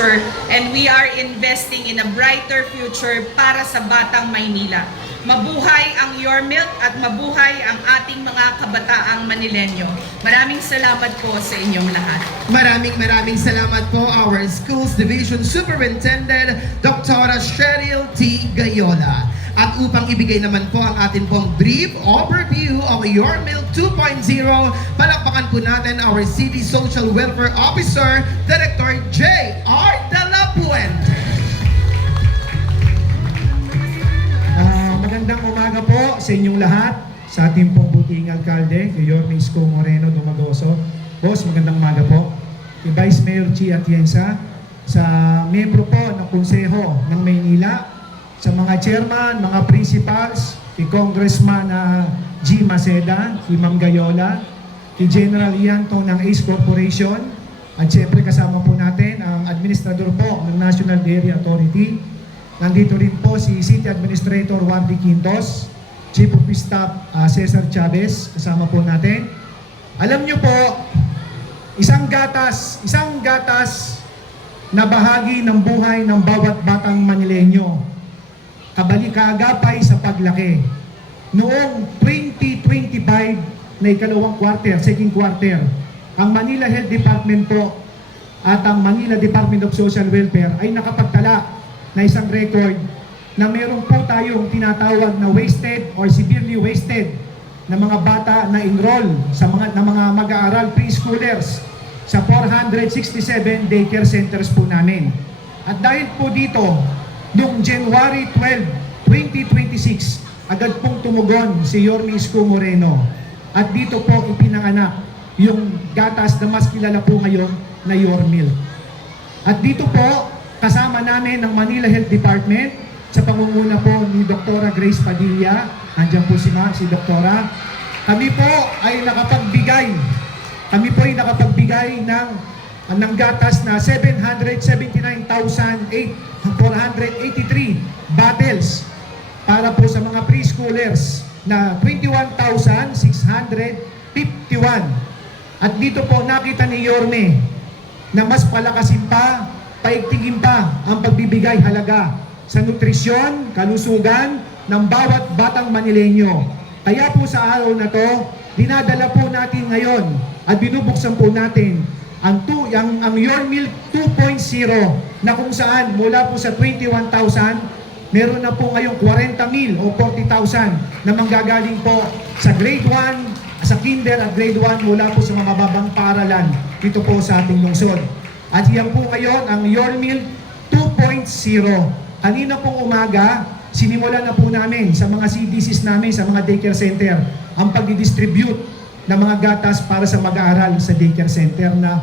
and we are investing in a brighter future para sa Batang Maynila. Mabuhay ang Your Milk at mabuhay ang ating mga kabataang Manilenyo. Maraming salamat po sa inyong lahat. Maraming salamat po our Schools Division Superintendent Dr. Cheryl T. Gayola. At upang ibigay naman po ang atin pong brief overview of Your Milk 2.0, palakpakan po natin our City Social Welfare Officer, Director J.R. De La Puente. Magandang umaga po sa inyong lahat, sa ating pong buting alkalde, kay Yorme Isko Moreno Dumagoso. Boss, magandang umaga po. Kay Vice Mayor Chi Atienza, sa membro po ng Konseho ng Maynila, sa mga chairman, mga principals, kay Congressman G. Maceda, kay Ma'am Gayola, kay General Ianto ng ACE Corporation, at siyempre kasama po natin ang administrador po ng National Dairy Authority. Nandito rin po si City Administrator Wandy Quintos, Chief of Staff Cesar Chavez, kasama po natin. Alam nyo po, isang gatas na bahagi ng buhay ng bawat batang Manilenyo. Kabalikagapay sa paglaki. Noong 2025 na ikalawang quarter, second quarter, ang Manila Health Department po at ang Manila Department of Social Welfare ay nakapagtala na isang record na meron po tayong tinatawag na wasted or severely wasted na mga bata na enroll sa mga mag-aaral preschoolers sa 467 daycare centers po namin. At dahil po dito, noong January 12, 2026, agad pong tumugon si Yorme Isko Moreno. At dito po ipinanganak yung gatas na mas kilala po ngayon na Your Milk. At dito po, kasama namin ng Manila Health Department sa pangunguna po ni Dr. Grace Padilla. Nandiyan po si Doktora. Kami po ay nakapagbigay ng gatas na 779,483 bottles para po sa mga preschoolers na 21,651. At dito po nakita ni Yorme na mas palakasin pa, paigtingin pa ang pagbibigay halaga sa nutrisyon, kalusugan ng bawat batang Manilenyo. Kaya po sa araw na to, dinadala po natin ngayon at binubuksan po natin ang Your Milk 2.0 na kung saan mula po sa 21,000, meron na po ngayong 40,000 o 40,000 na manggagaling po sa grade 1, sa kinder at grade 1 mula po sa mga mababang paaralan dito po sa ating lungsod. At yan po ngayon ang Your Milk 2.0. Kanina pong umaga, sinimulan na po namin sa mga CDCs namin, sa mga daycare center, ang pag-distribute ng mga gatas para sa mag-aaral sa daycare center na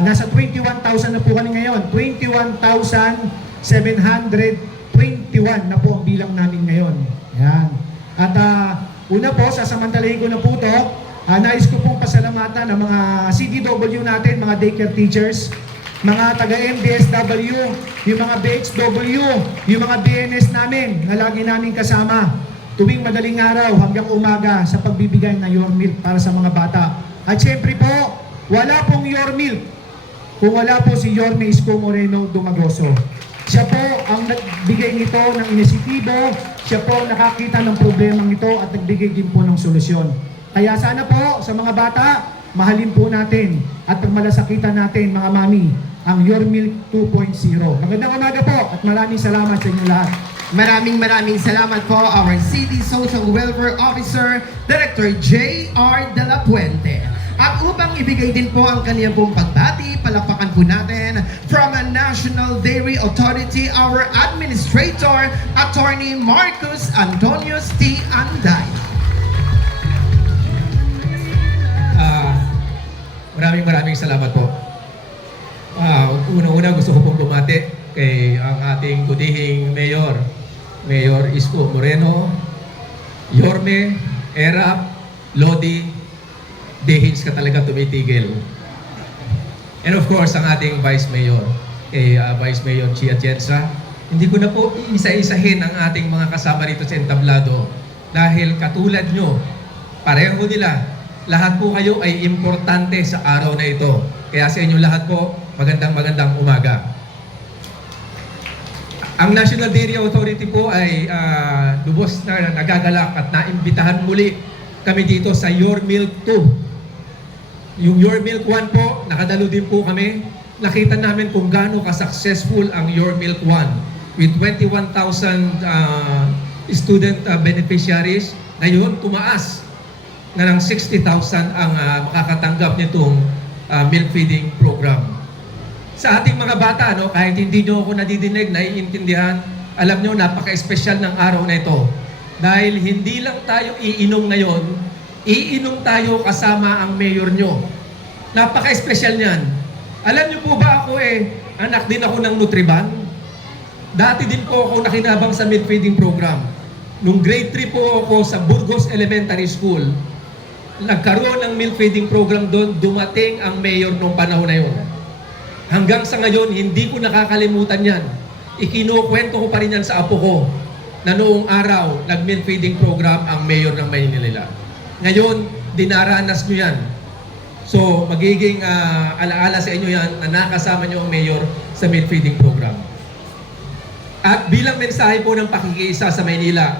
nasa 21,000 na po kami ngayon. 21,721 na po ang bilang namin ngayon. Yan. At una po, sasamantalahin ko na po ito. Nais ko pong pasalamatan ng mga CDW natin, mga daycare teachers, mga taga-MDSW, yung mga BHW, yung mga BNS namin na lagi namin kasama tuwing madaling araw hanggang umaga sa pagbibigay ng Your Milk para sa mga bata. At syempre po, wala pong Your Milk kung wala po si Yorme Isko Moreno Dumagoso. Siya po ang nagbigay nito ng inisitibo, siya po ang nakakita ng problemang ito at nagbigay din po ng solusyon. Kaya sana po sa mga bata, mahalin po natin at pagmalasakitan natin mga mami ang Your Milk 2.0. Magandang umaga po at maraming salamat sa inyo lahat. Maraming salamat po our City Social Welfare Officer, Director J.R. De La Puente. At upang ibigay din po ang kaniyang pong pagbati, palakpakan po natin from a National Dairy Authority, our Administrator, Attorney Marcus Antonius T. Anday. Maraming salamat po. Una-una gusto ko pong bumati kay ang ating budihing Mayor Isko Moreno, Yorme, Erap, Lodi, Dehins ka talaga tumitigil. And of course, ang ating Vice Mayor, kay Vice Mayor Chi Atienza. Hindi ko na po isa-isahin ang ating mga kasama rito sa entablado dahil katulad nyo, pareho nila, lahat po kayo ay importante sa araw na ito. Kaya sa inyo lahat po, magandang umaga. Ang National Dairy Authority po ay lubos na nagagalak at naimbitahan muli kami dito sa Your Milk 2. Yung Your Milk 1 po, nakadalo din po kami. Nakita namin kung gaano ka-successful ang Your Milk 1 with 21,000 student beneficiaries. Ngayon, tumaas na ng 60,000 ang makakatanggap nitong milk feeding program. Sa ating mga bata, no, kahit hindi nyo ako nadidinig, naiintindihan, alam nyo, napaka-espesyal ng araw na ito. Dahil hindi lang tayo iinom ngayon, iinom tayo kasama ang mayor nyo. Napaka-espesyal niyan. Alam nyo po ba ako anak din ako ng Nutriban? Dati din po ako nakinabang sa milk feeding program. Nung grade 3 po ako sa Burgos Elementary School, nagkaroon ng milk feeding program doon, dumating ang mayor nung panahon na yun. Hanggang sa ngayon, hindi ko nakakalimutan yan. Ikinukwento ko pa rin yan sa apo ko na noong araw, nag-milk feeding program ang mayor ng Maynila. Ngayon, dinaranas nyo yan. So, magiging alaala sa inyo yan na nakasama nyo ang mayor sa milk feeding program. At bilang mensahe po ng pakikiisa sa Maynila,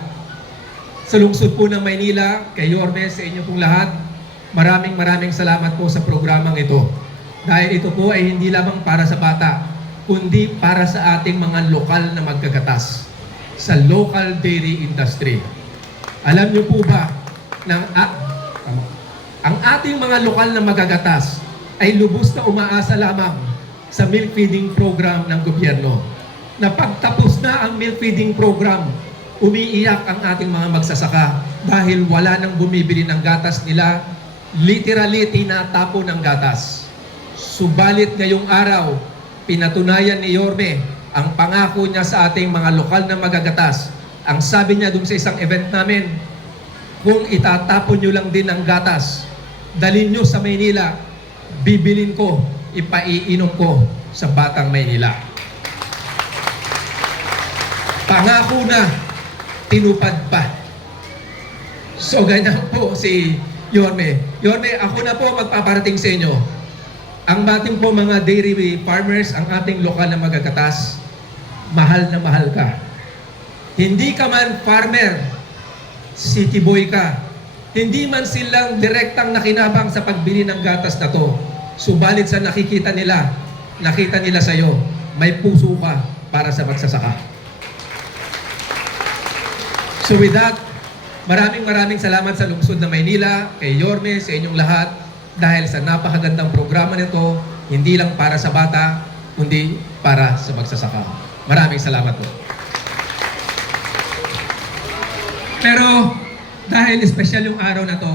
sa lungsod po ng Maynila, kay Yorme, sa inyo pong lahat, maraming salamat po sa programang ito. Dahil ito po ay hindi lamang para sa bata, kundi para sa ating mga lokal na magkagatas, sa local dairy industry. Alam niyo po ba, ang ating mga lokal na magagatas ay lubos na umaasa lamang sa milk feeding program ng gobyerno. Na pagtapos na ang milk feeding program, umiiyak ang ating mga magsasaka dahil wala nang bumibili ng gatas nila, literally tinatapo ng gatas. Subalit ngayong araw, pinatunayan ni Yorme ang pangako niya sa ating mga lokal na magagatas. Ang sabi niya dun sa isang event namin, kung itatapon nyo lang din ang gatas, dalhin nyo sa Maynila, bibilin ko, ipaiinom ko sa batang Maynila. Pangako na, tinupad pa. So ganyan po si Yorme. Yorme, ako na po magpaparating sa inyo. Ang ating po mga dairy farmers, ang ating lokal na magagatas, mahal na mahal ka. Hindi ka man farmer, city boy ka. Hindi man silang direktang nakinabang sa pagbili ng gatas na to. Subalit sa nakita nila sa iyo, may puso ka para sa magsasaka. So with that, maraming salamat sa lungsod ng Maynila, kay Yorme, sa inyong lahat, dahil sa napakagandang programa nito, hindi lang para sa bata, kundi para sa magsasaka. Maraming salamat po. Pero dahil espesyal yung araw na to,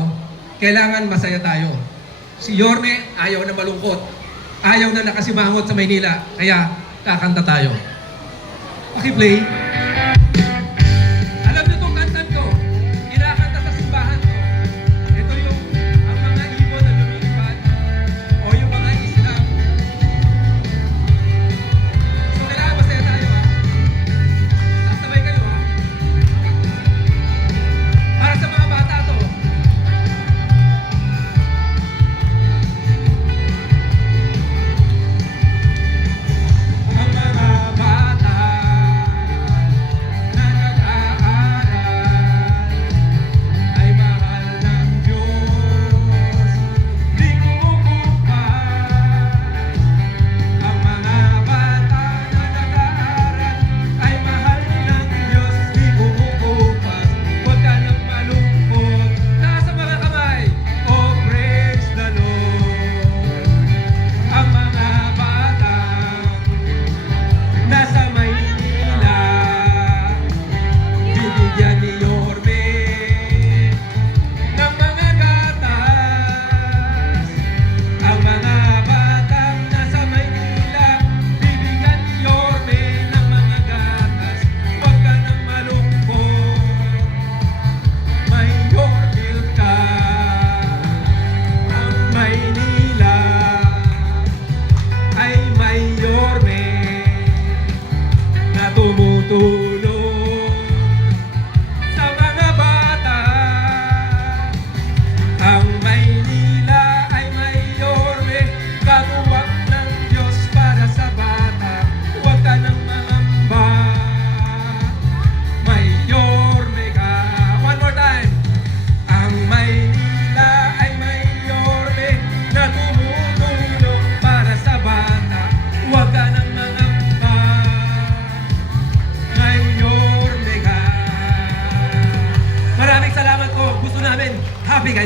kailangan masaya tayo. Si Yorme ayaw na malungkot, ayaw na nakasimangot sa Maynila, kaya kakanta tayo. Paki-play. Alam niyo itong kantan ko, kinakanta sa simbahan ko. Ito yung ang mga ibon na lumilipad o yung mga isla. So kailangan masaya tayo, ha? Sasabay kayo, ha? Para sa mga bata to. Ang mga bata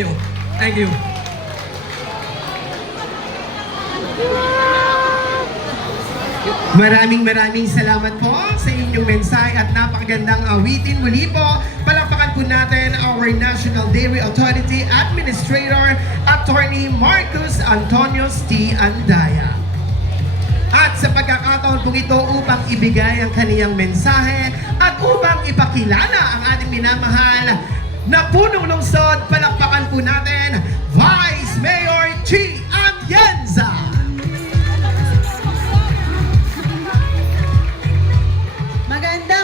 kayo. Thank you. Maraming salamat po sa inyong mensahe at napakagandang awitin. Muli po, palakpakan po natin our National Dairy Authority Administrator, Attorney Marcus Antonios T. Andaya. At sa pagkakataon po ito upang ibigay ang kaniyang mensahe at upang ipakilala ang ating minamahal na punong lungsod, palakpakan po natin Vice Mayor Chi Atienza.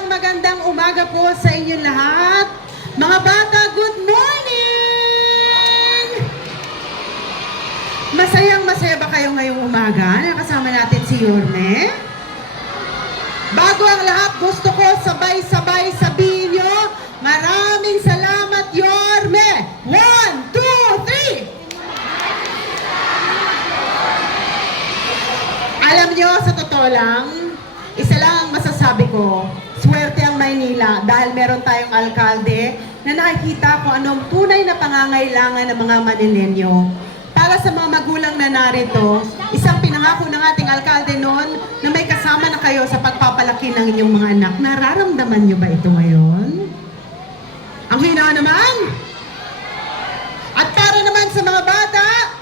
Magandang umaga po sa inyong lahat. Mga bata, good morning! Masaya ba kayo ngayong umaga? Nakasama natin si Yorme. Bago ang lahat, gusto ko sabay-sabay sabihin nyo, maraming salamat, Yorme! 1, 2, 3! Alam nyo, sa totoo lang, isa lang ang masasabi ko, swerte ang Maynila dahil meron tayong alkalde na nakikita kung anong tunay na pangangailangan ng mga Manilenyo. Para sa mga magulang na narito, isang pinangako ng ating alkalde noon na may kasama na kayo sa pagpapalaki ng inyong mga anak. Nararamdaman nyo ba ito ngayon? Ang hina naman! At para naman sa mga bata,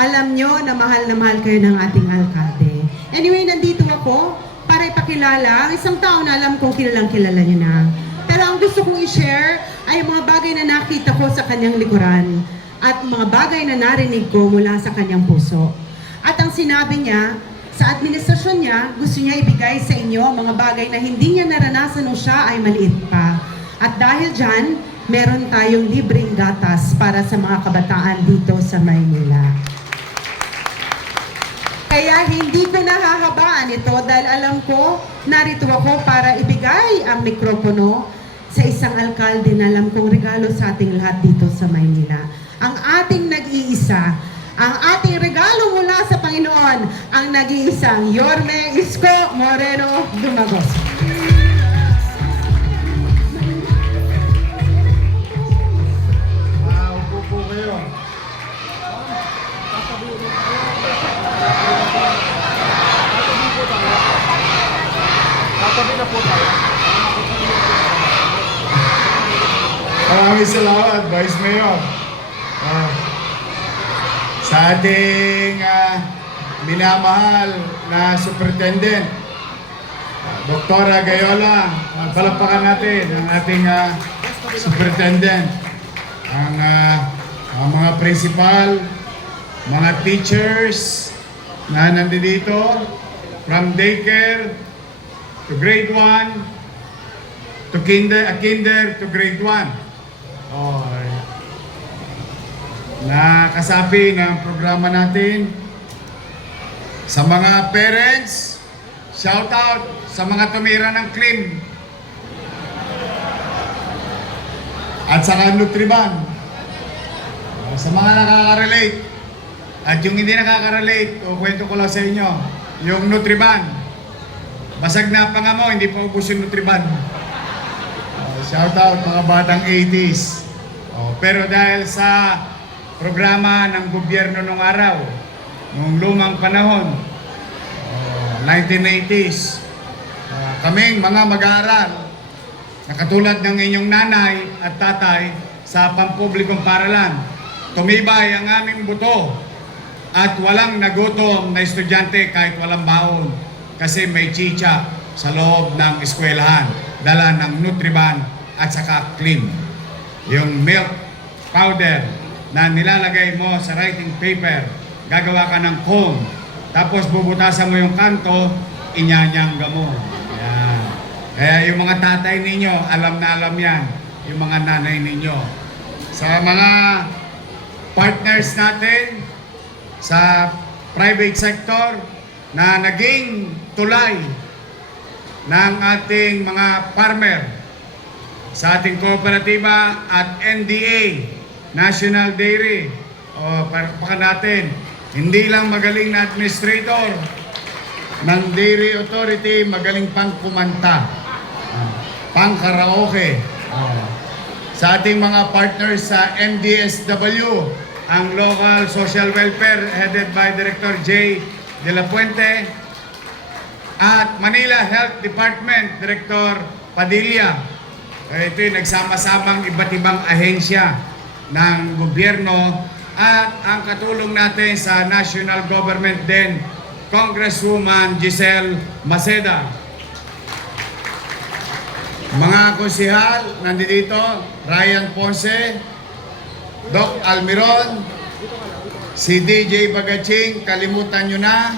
alam nyo na mahal kayo ng ating alkalde. Anyway, nandito ako para ipakilala ang isang tao na alam kong kilala nyo na. Pero ang gusto kong i-share ay mga bagay na nakita ko sa kanyang likuran at mga bagay na narinig ko mula sa kanyang puso. At ang sinabi niya, sa administrasyon niya, gusto niya ibigay sa inyo mga bagay na hindi niya naranasan nung siya ay maliit pa. At dahil dyan, meron tayong libreng gatas para sa mga kabataan dito sa Maynila. Kaya hindi ko nahahabaan ito dahil alam ko, narito ako para ibigay ang mikropono sa isang alkalde na alam kong regalo sa ating lahat dito sa Maynila. Ang ating nag-iisa, ang ating regalo mula sa Panginoon, ang nag-iisang Yorme Isko Moreno Dumagos. Upo po kayo. Maraming salamat, Vice Mayor. Sa ating minamahal na Superintendent, Doktora Gayola, palapakan natin ang ating Superintendent, ang mga principal, mga teachers na nandito from daycare to grade 1 to kinder to grade 1. Na kasapi ng programa natin sa mga parents, shout out sa mga tumira ng CLIM at saka Nutriban, sa mga nakaka-relate at yung hindi nakaka-relate, o kwento ko lang sa inyo, yung Nutriban, basag na panga mo, hindi pa ubus yung Nutriban. Shout out mga batang 80s. Pero dahil sa programa ng gobyerno nung araw, nung lumang panahon, 1980s, kaming mga mag-aaral na katulad ng inyong nanay at tatay sa pampublikong paaralan, tumibay ang aming buto at walang nagutom na estudyante kahit walang baon kasi may chicha sa loob ng eskwelahan, dala ng Nutriban at saka CLIM, yung milk powder na nilalagay mo sa writing paper, gagawa ka ng cone, tapos bubutasan mo yung kanto, inyanyangga mo. Yan. Kaya yung mga tatay ninyo, alam na alam yan, yung mga nanay ninyo. Sa mga partners natin sa private sector na naging tulay ng ating mga farmer sa ating kooperatiba at NDA, National Dairy, parpakan natin, hindi lang magaling na administrator ng Dairy Authority, magaling pang kumanta, pang karaoke. sa ating mga partners sa MDSW, ang Local Social Welfare headed by Director J. De La Puente, at Manila Health Department, Director Padilla. Ito yung nagsama-samang iba't ibang ahensya ng gobyerno at ang katulong natin sa national government din, Congresswoman Giselle Maceda. Mga konsihal, nandito, Ryan Ponce, Doc Almiron, si DJ Bagaching, kalimutan nyo na.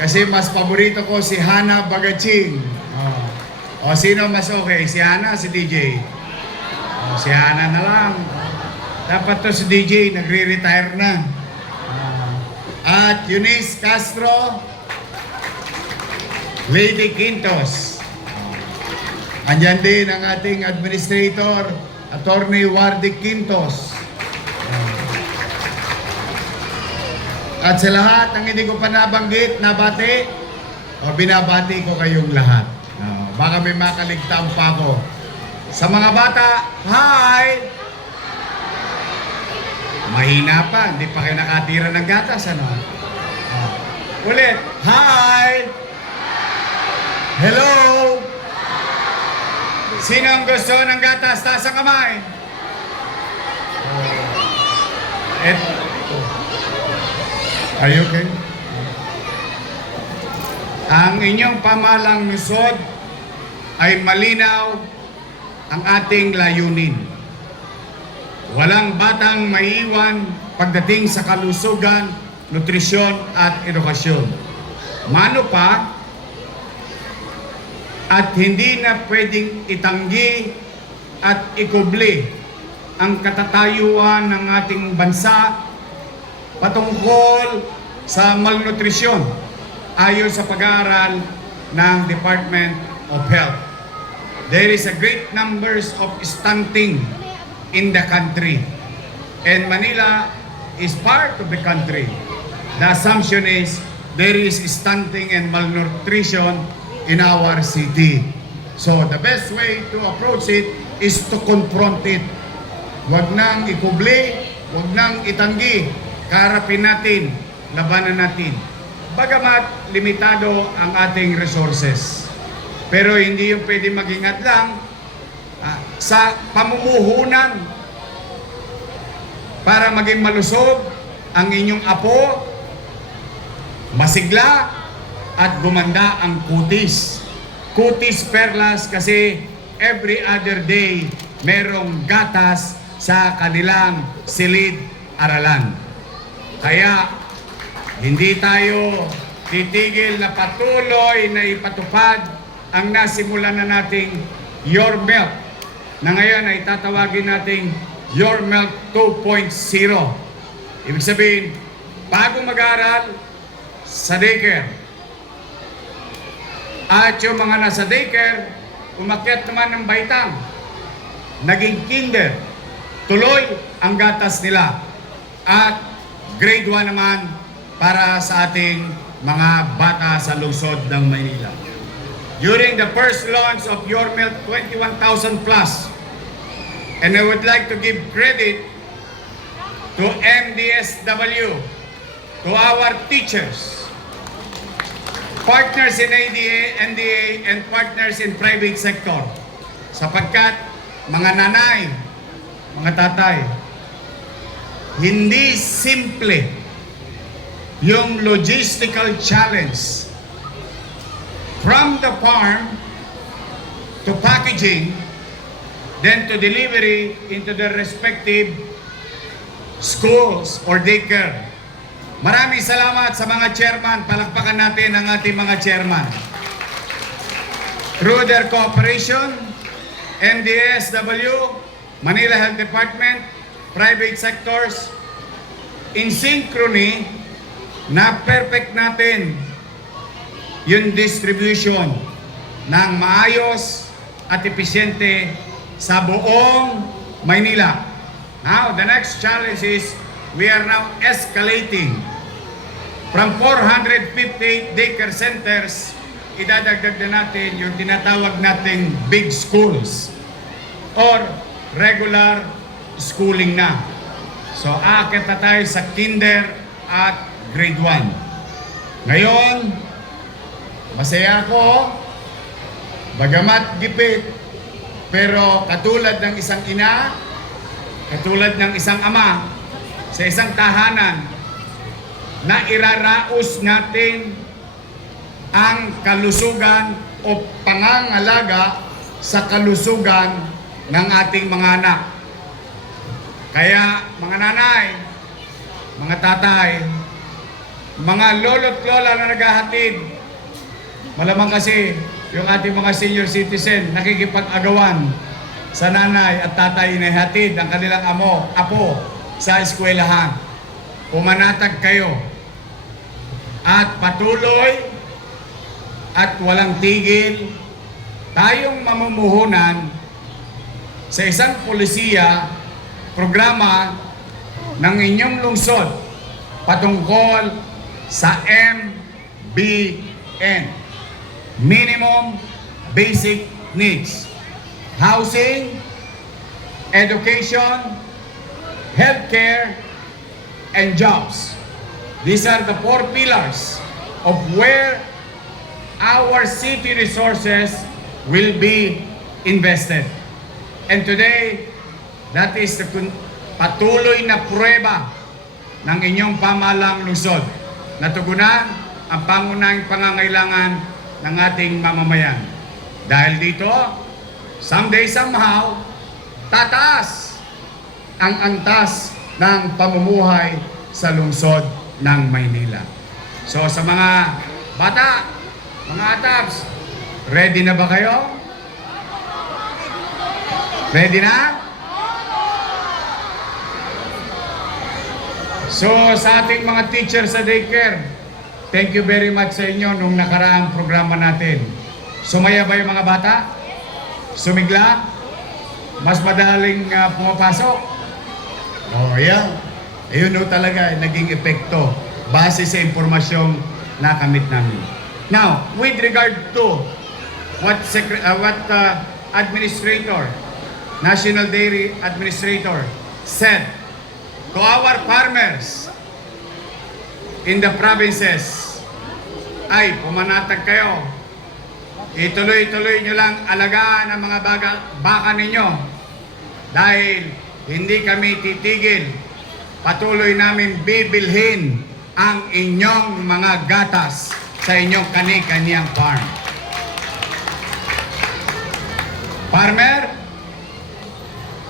Kasi mas paborito ko si Hana Bagaching. O sino mas okay? Si Hana, si DJ? O, si Hana na lang. Dapat to si DJ, nagre-retire na. At Eunice Castro, Lady Quintos. Andyan din ang ating administrator, Attorney Wardy Quintos. At sa lahat ng hindi ko pa nabanggit, nabati, o binabati ko kayong lahat. Baka may makaligtaan pa ako. Sa mga bata, hi! Mahina pa, hindi pa kayo nakatira ng gatas, ano? Ulit, hi! Hello! Sino ang gusto ng gatas? Taas ang kamay. Are you okay? Ang inyong pamalang lungsod ay malinaw ang ating layunin. Walang batang maiiwan pagdating sa kalusugan, nutrisyon at edukasyon. Mano pa, at hindi na pwedeng itanggi at ikubli ang katatayuan ng ating bansa patungkol sa malnutrisyon ayon sa pag-aaral ng Department of Health. There is a great numbers of stunting in the country, and Manila is part of the country. The assumption is there is stunting and malnutrition in our city. So the best way to approach it is to confront it. Huwag nang ikubli, huwag nang itanggi, kaharapin natin, labanan natin. Bagamat limitado ang ating resources. Pero hindi yung pwede mag-ingat lang sa pamumuhunan para maging malusog ang inyong apo, masigla, at gumanda ang kutis. Kutis perlas kasi every other day merong gatas sa kanilang silid-aralan. Kaya hindi tayo titigil na patuloy na ipatupad ang nasimulan na nating Your Milk, na ngayon ay tatawagin nating Your Milk 2.0. Ibig sabihin, bago mag-aaral sa daycare, at yung mga nasa daycare, umakyat naman ng baitang, naging kinder, tuloy ang gatas nila. At grade 1 naman para sa ating mga bata sa lungsod ng Maynila. During the first launch of Your Milk, 21,000 plus. And I would like to give credit to MDSW, to our teachers, partners in ADA, NDA, and partners in private sector. Sapagkat mga nanay, mga tatay, hindi simple yung logistical challenge from the farm to packaging, then to delivery into the respective schools or daycare. Maraming salamat sa mga chairman. Palakpakan natin ang ating mga chairman. Through their cooperation, MDSW, Manila Health Department, private sectors, in synchrony, na perfect natin yung distribution ng maayos at episyente sa buong Maynila. Now, the next challenge is we are now escalating from 458 daycare centers, idadagdag na natin yung tinatawag nating big schools or regular schooling na. So, aakit na tayo sa kinder at grade 1. Ngayon, masaya ako, bagamat gipit, pero katulad ng isang ina, katulad ng isang ama, sa isang tahanan, na iraraos natin ang kalusugan o pangangalaga sa kalusugan ng ating mga anak. Kaya mga nanay, mga tatay, mga lolo't lola na naghahatid, malamang kasi yung ating mga senior citizen nakikipag-agawan sa nanay at tatay na ihatid ang kanilang apo sa eskwelahan. Pumanatag kayo at patuloy at walang tigil tayong mamumuhunan sa isang polisiya programa ng inyong lungsod patungkol sa MBN, Minimum Basic Needs, housing, education, healthcare, and jobs. These are the 4 pillars of where our city resources will be invested. And today, that is the patuloy na pruweba ng inyong pamahalang lungsod na tugunan ang pangunahing pangangailangan ng ating mamamayan. Dahil dito, someday somehow, tataas ang antas ng pamumuhay sa lungsod ng Maynila. So sa mga bata, mga atabs, ready na ba kayo? Ready na? So sa ating mga teacher sa daycare, thank you very much sa inyo nung nakaraang programa natin. Sumaya ba yung mga bata? Sumigla? Mas madaling pumapasok? Oh, yeah. Ayun no talaga, naging epekto base sa impormasyong nakamit namin. Now, with regard to what Administrator, National Dairy Administrator said to our farmers in the provinces, ay pumanatag kayo. Ituloy-tuloy nyo lang alagaan ang mga baka ninyo dahil hindi kami titigil. Patuloy namin bibilhin ang inyong mga gatas sa inyong kani-kaniyang farm. Farmer,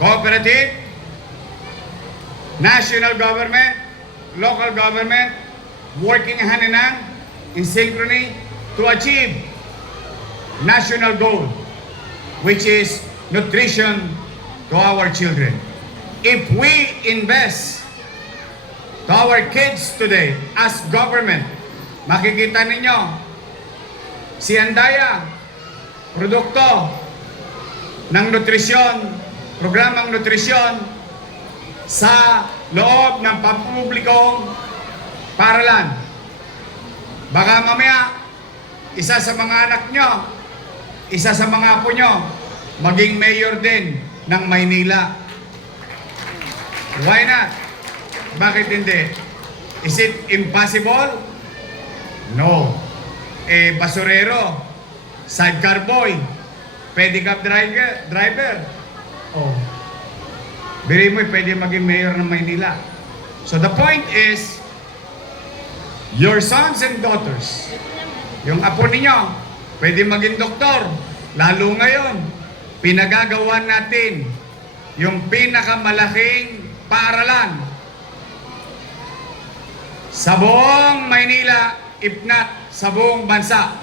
cooperative, national government, local government, working hand in hand, in synchrony to achieve national goal, which is nutrition to our children. If we invest to our kids today as government, makikita ninyo si Andaya, produkto ng nutrisyon, programang nutrisyon sa loob ng pampublikong paaralan. Baka mamaya, isa sa mga anak nyo, isa sa mga apo nyo, maging mayor din ng Maynila. Why not? Bakit hindi? Is it impossible? No. Basurero, sidecar boy, pedicab driver. Oh. Biri mo, pwede maging mayor ng Maynila. So the point is, your sons and daughters, yung apo ninyo, pwede maging doktor. Lalo ngayon, pinagagawa natin yung pinakamalaking paaralan sa buong Maynila, if not sa buong bansa,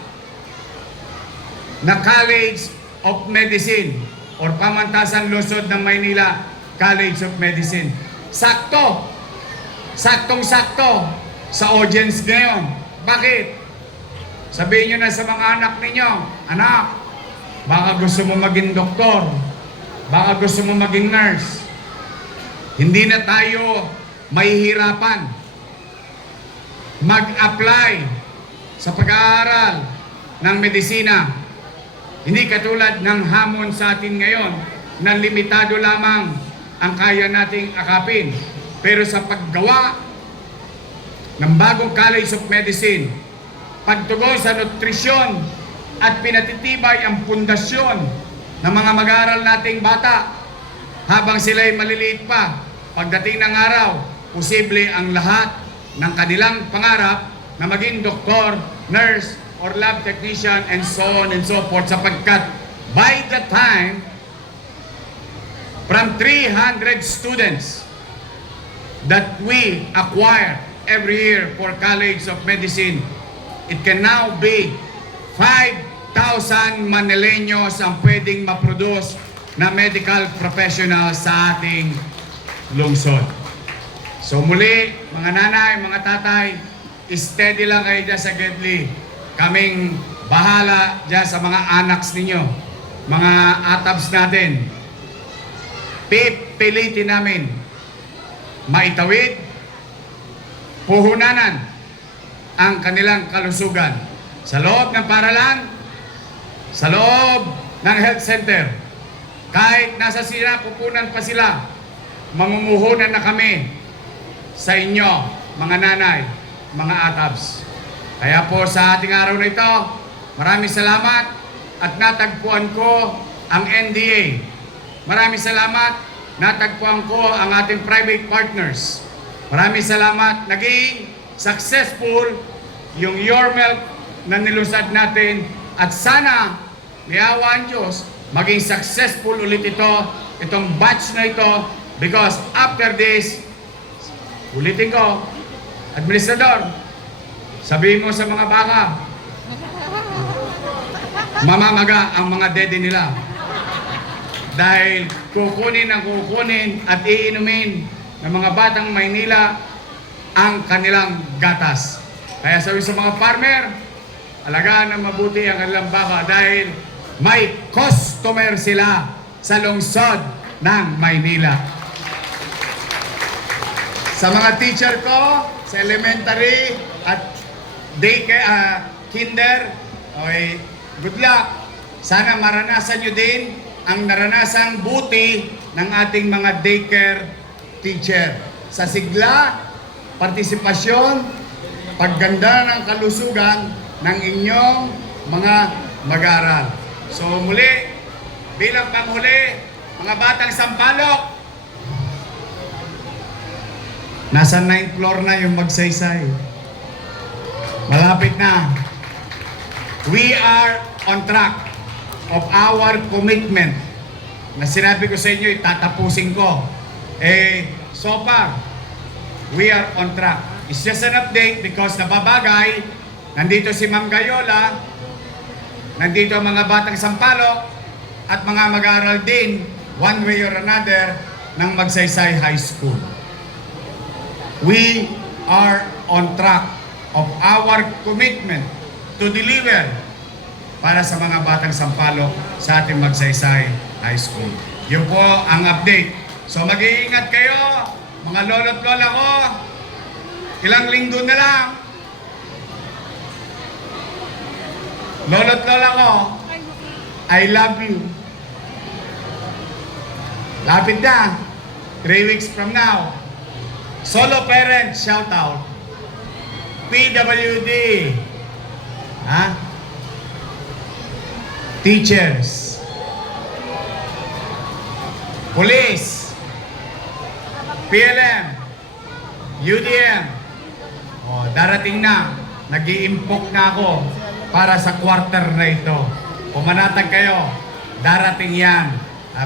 na College of Medicine or Pamantasan Lungsod ng Maynila College of Medicine. Sakto! Saktong-sakto sa audience ngayon. Bakit? Sabihin nyo na sa mga anak ninyo, anak, baka gusto mo maging doktor, baka gusto mo maging nurse. Hindi na tayo mahihirapan mag-apply sa pag-aaral ng medisina. Hindi katulad ng hamon sa atin ngayon na limitado lamang ang kaya nating akapin. Pero sa paggawa ng bagong College of Medicine, pagtugon sa nutrisyon at pinatitibay ang pundasyon ng mga mag-aaral nating bata habang sila'y maliliit pa. Pagdating ng araw, posible ang lahat ng kanilang pangarap na maging doktor, nurse, or lab technician and so on and so forth, sapagkat by the time from 300 students that we acquire every year for College of Medicine, it can now be 5,000 Manileños ang pwedeng maproduce na medical professionals sa ating lungsod. So muli, mga nanay, mga tatay, steady lang kayo dyan sa Gedli. Kaming bahala dyan sa mga anaks ninyo, mga atabs natin. Pipilitin namin maitawid, puhunanan ang kanilang kalusugan sa loob ng paralan, sa loob ng health center. Kahit nasa sinapupunan pa sila, mamumuhunan na kami sa inyo, mga nanay, mga atabs. Kaya po sa ating araw na ito, maraming salamat at natagpuan ko ang NDA. Maraming salamat, natagpuan ko ang ating private partners. Maraming salamat, naging successful yung Your Milk na nilusad natin at sana may awa ang Diyos, maging successful ulit itong batch na ito, because after this, ulitin ko, Administrador, sabihin mo sa mga baka, mamamaga ang mga dede nila. Dahil kukunin at iinumin ng mga batang Maynila ang kanilang gatas. Kaya sabi sa mga farmer, alagaan ng mabuti ang kanilang baka dahil may customer sila sa lungsod ng Maynila. Sa mga teacher ko, sa elementary at kinder, okay, good luck. Sana maranasan nyo din ang naranasang buti ng ating mga daycare teacher. Sa sigla, partisipasyon, pagganda ng kalusugan ng inyong mga mag-aaral. So muli, bilang panghuli, mga batang Sampaloc, nasa 9th floor na yung magsaysay. Malapit na. We are on track of our commitment na sinabi ko sa inyo, itatapusin ko. So far, we are on track. It's just an update because nababagay, nandito si Ma'am Gayola, nandito ang mga batang Sampaloc, at mga mag-aaral din, one way or another, ng Magsaysay High School. We are on track of our commitment to deliver para sa mga batang Sampaloc sa ating Magsaysay High School. Yun po ang update. So mag-iingat kayo, mga lolo't lola ko. Ilang linggo na lang. Lolo't lola ko, I love you. Lapit na, 3 weeks from now. Solo parent, shout out. PWD. Teachers. Police. PLM. UDM. Darating na. Nag-iimpok na ako para sa quarter na ito. Pumanatag kayo. Darating yan.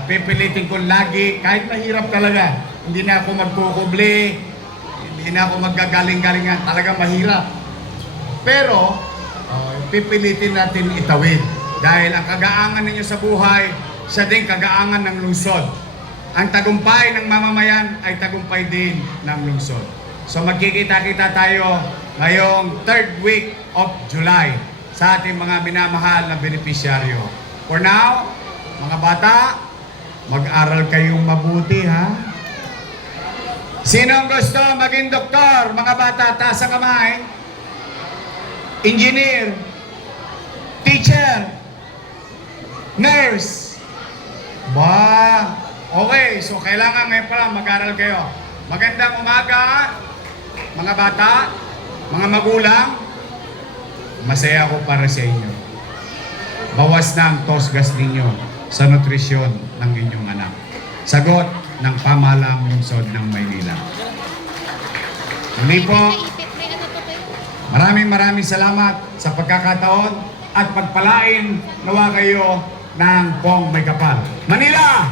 Pipilitin ko lagi, kahit mahirap talaga. Hindi na ako magkukubli, hindi na ako maggagaling-galingan, talaga mahirap. Pero, pipilitin natin itawid. Dahil ang kagaangan ninyo sa buhay, siya din kagaangan ng lungsod. Ang tagumpay ng mamamayan ay tagumpay din ng lungsod. So magkikita-kita tayo ngayong 3rd week of July sa ating mga minamahal na benepisyaryo. For now, mga bata, mag-aral kayong mabuti, ha? Sinong gusto maging doktor? Mga bata, taas ang kamay. Engineer, teacher, nurse, Ba, okay. So, kailangan ngayon pala mag-aral kayo. Magandang umaga, mga bata, mga magulang. Masaya ako para sa inyo. Bawas na ang tosgas ninyo sa nutrisyon ng inyong anak. Sagot ng pamahalaang lungsod ng Maynila. Muli po, maraming salamat sa pagkakataon at pagpalain nawa kayo ng pong may kapal. Manila!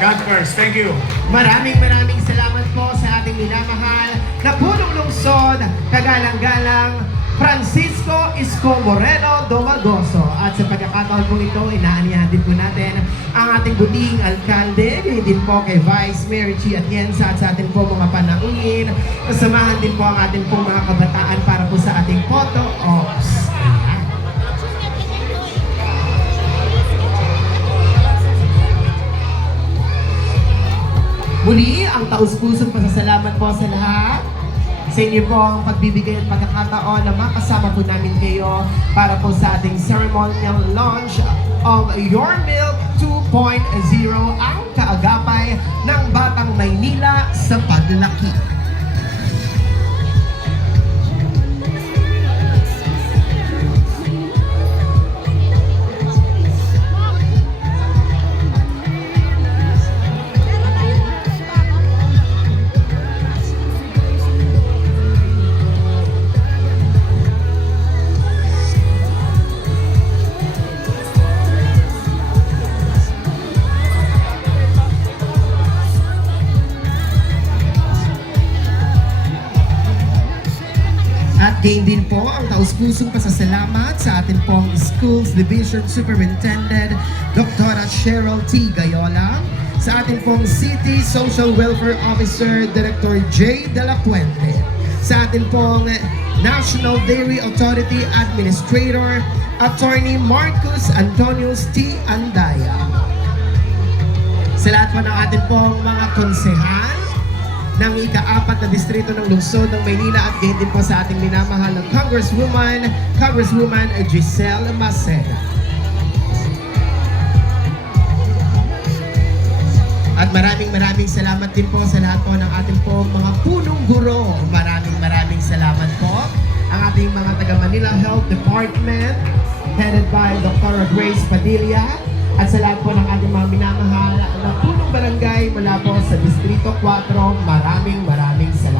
God first. Thank you. Maraming salamat po sa ating minamahal na punong lungsod, kagalang-galang Francisco Isko Moreno Domagoso. At sa pagkakataon po ito, inaanihan din po natin ang ating butihing alkalde, din po kay Vice Mayor Chi Atienza at sa ating po mga panauhin. Kasamahan din po ang ating po mga kabataan para po sa ating photo ops. Ayan. Muli, ang taus-pusong pasasalamat po sa lahat. Sa inyo po ang pagbibigay at pagkakataon na makasama po namin kayo para po sa ating ceremonial launch of Your Milk 2.0, ang kaagapay ng Batang Maynila sa paglaki. At gain din po ang taus-pusong pasasalamat sa ating pong Schools Division Superintendent Dr. Cheryl T. Gayola, sa ating pong City Social Welfare Officer Director J. De La Puente, sa ating pong National Dairy Authority Administrator Attorney Marcus Antonius T. Andaya, sa lahat po ng ating pong mga konsehal ng ika-4 na distrito ng lungsod ng Maynila at gayon din po sa ating minamahal na Congresswoman Giselle Maceda. At maraming salamat din po sa lahat po ng ating po mga punong guro. Maraming salamat po. Ang ating mga taga Manila Health Department headed by Dr. Grace Padilla. At sa lahat po ng ating mga minamahal na punong barangay mula po sa Distrito 4, maraming salamat.